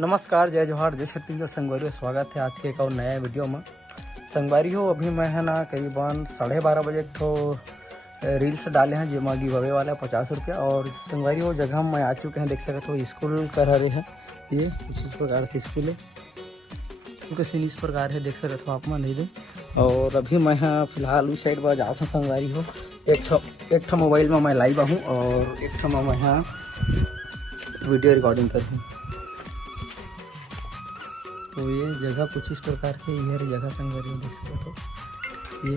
नमस्कार, जय जोहार, जय छत्तीसगढ़। संगवारी स्वागत है आज के एक और नया वीडियो में। संगवारी हो अभी मैं है ना करीबन 12:30 बजे एक ठो रील्स डाले हैं जिसमें गिव अवे वाला 50 रुपया। और संगवारी हो जगह में आ चुके हैं, देख सकते हो स्कूल कर रहे हैं। ये कुछ इस प्रकार से स्कूल है, स्कूल का सीन इस प्रकार है, देख सकते हो आप मन नहीं दे। और अभी मैं फिलहाल उस साइड पर जाऊँ संगवारी हो। एक ठो मोबाइल में मैं लाइव हूँ और एक ठो में मैं यहाँ वीडियो रिकॉर्डिंग कर हूँ। तो ये जगह कुछ इस प्रकार के इधर जगह संगवारी देख सकते हो ये।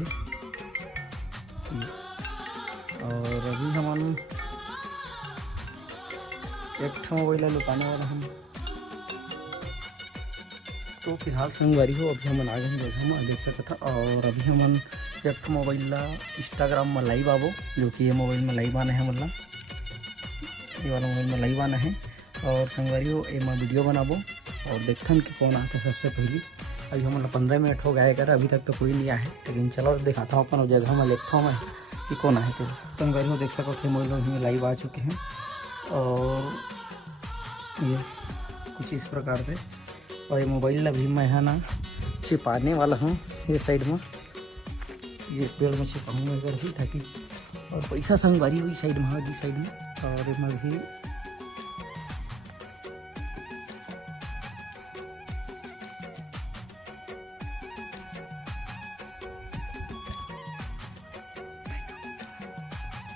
और अभी हम एक ठो मोबाइल लुकाने वाला हम। तो फिलहाल संगवारी हो अभी हम आ गए हैं जगह में, देख सकते था। और अभी हम एक ठो मोबाइल इंस्टाग्राम में लाइव आवो, जो कि ये मोबाइल में लाइव आना है, मतलब ये वाला मोबाइल में लाइव आना है। और संगवारी हो ये मैं वीडियो बनाबो और देखन कि कौन आता है सबसे पहले। अभी हम 15 मिनट हो गए कर, अभी तक तो कोई नहीं आया है, लेकिन चलो दिखाता हूँ अपन जगह में देखता हूँ मैं कि कौन आए थे। संगवारी हो देख सको थे मोबाइल में लाइव आ चुके हैं। और ये कुछ इस प्रकार से। और ये मोबाइल अभी मैं है ना छिपाने वाला हूँ ये साइड में, ये पेड़ में छिपाऊँगा इधर ही, ताकि और पैसा संगवारी हुई साइड में होगी साइड में। और मैं भी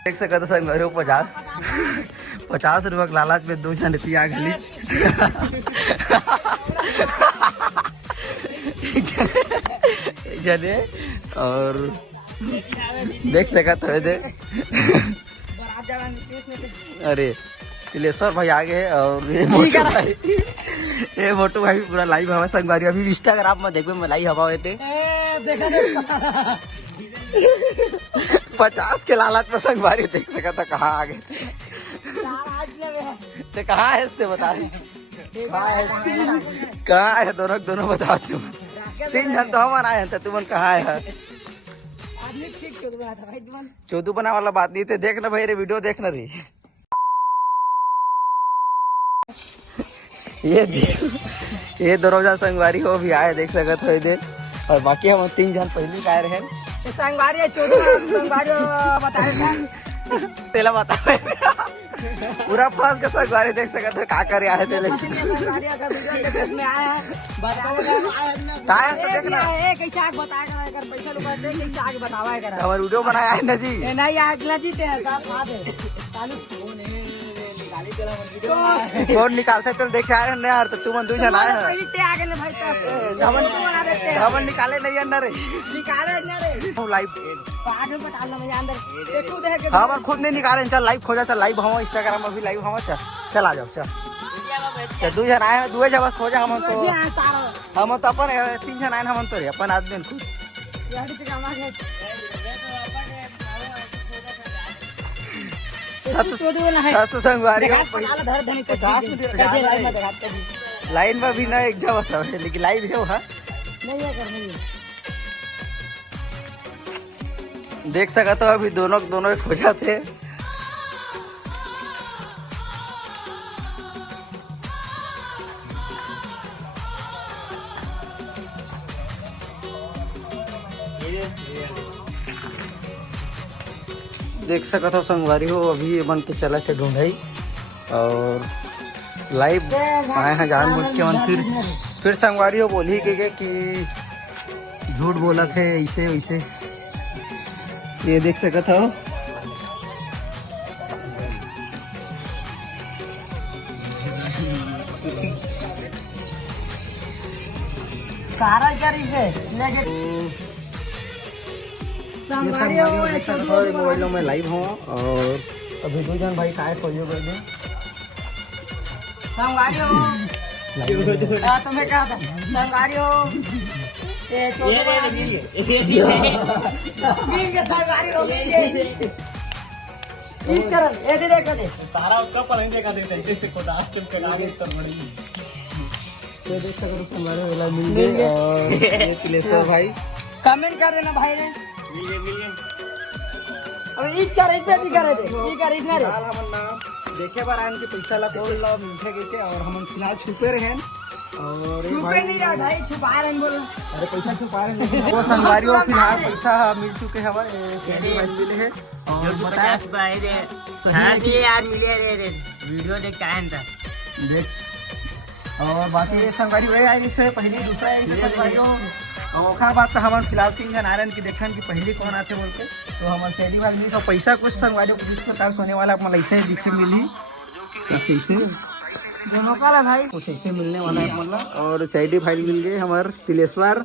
देख सकते हो संगवारी 50 रुपये के लालच में 2 जन आ गई। जने और देख सकते हो दे। अरे तिलेश्वर भाई आ गए। और ये मोटू भाई पूरा लाइव हवा संगवारी। अभी इंस्टाग्राम में देखो मैं लाइव हवा थे 50 के लालच में संगवारी देख सका था। कहाँ आ गए थे कहाँ है इससे बता रहे कहाँ है दोनों बता तुम। 3 जन तो हमारा आए थे, तुमन कहाँ है? चौदू बना वाला बात नहीं थे। देखना भाई रे वीडियो देखना रही। ये दोनों संगवारी हो भी आए, देख सकते हो दे। और बाकी हम 3 जन पहले का रहे संगवारी संगवारी तेला बता पूरा फंस के संगवारी देख सकते हो का करे आए थे। हमारे वीडियो बनाया है ना जी, कौन निकाल सकते देखे आए ना यार। तो तुम 2 जन आए हैं, हमन निकाले नहीं अंदर लाइव। हम खुद नहीं निकाले, चल लाइव खोजा, चल लाइव हम इंस्टाग्राम में भी लाइव हम। चल आ जाओ, चल 2 जन आए, 2 जगह खोजा हम तो अपन 3 जन आए हम तो अपन आदमी खुद। संगवारी लाइन में भी ना एक जगह, लेकिन लाइव है देख सका। तो अभी दोनों खोजा थे। देख सका था संगवारी हो अभी बन के चला थे ढूंढाई। और लाइव आए हैं जान बुझ के मन। फिर संगवारी हो बोली कि झूठ बोला थे ऐसे वैसे। ये देख सकते हो सारा मोबाइलों में लाइव हूँ। और अभी 2 जन भाई काय खोजो कर दे तुम्हें कहा था संगवारी हो सारा उसका पढ़ेंगे का देते हैं जैसे कोटा तो देख सकते संगवारी मिल गए। और ये तिलेश्वर भाई कमेंट कर देना भाई ने। मिलिए अब इस कर इस पे भी करे थे, ये कर इस ना रे। नाम देखे बार आन के पैसा ला कौन ला मिलते के और हम फिलहाल छुपे रहे हैं और एक छुपे नहीं रहा भाई, छुपा रहे हैं बोलो। अरे पैसा छुपा रहे हैं लेकिन वो संगवारियों फिलहाल पैसा मिल चुके हैं मिले हैं और बताया सही है यार मिले रे वीडियो देख के आया था देख और बाकी ये संगवारी वही आई से पहली दूसरा आई संगवारियों और ओखर बात तो हमारे फिलहाल 3 जन आ रहे हैं कि देखन कि पहली कौन आते बोल के तो हमारे सैडी भाई मिली तो पैसा कुछ संगवारियों को जिस प्रकार सोने वाला मतलब ऐसे ही दिखे मिली कैसे दोनों का भाई कुछ ऐसे मिलने वाला है मतलब और सैडी भाई मिल गए हमारे तिलेश्वर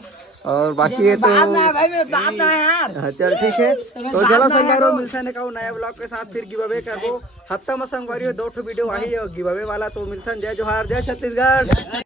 और बाकी ये तो बात ना भाई, मैं बात ना यार। हाँ, चल ठीक है तो चलो संगवारियों मिलते हैं का नया ब्लॉग के साथ फिर गिव अवे करबो हफ्ता में संगवारियों 2 वीडियो आई गिव अवे वाला तो मिलते हैं। जय जोहार जय छत्तीसगढ़।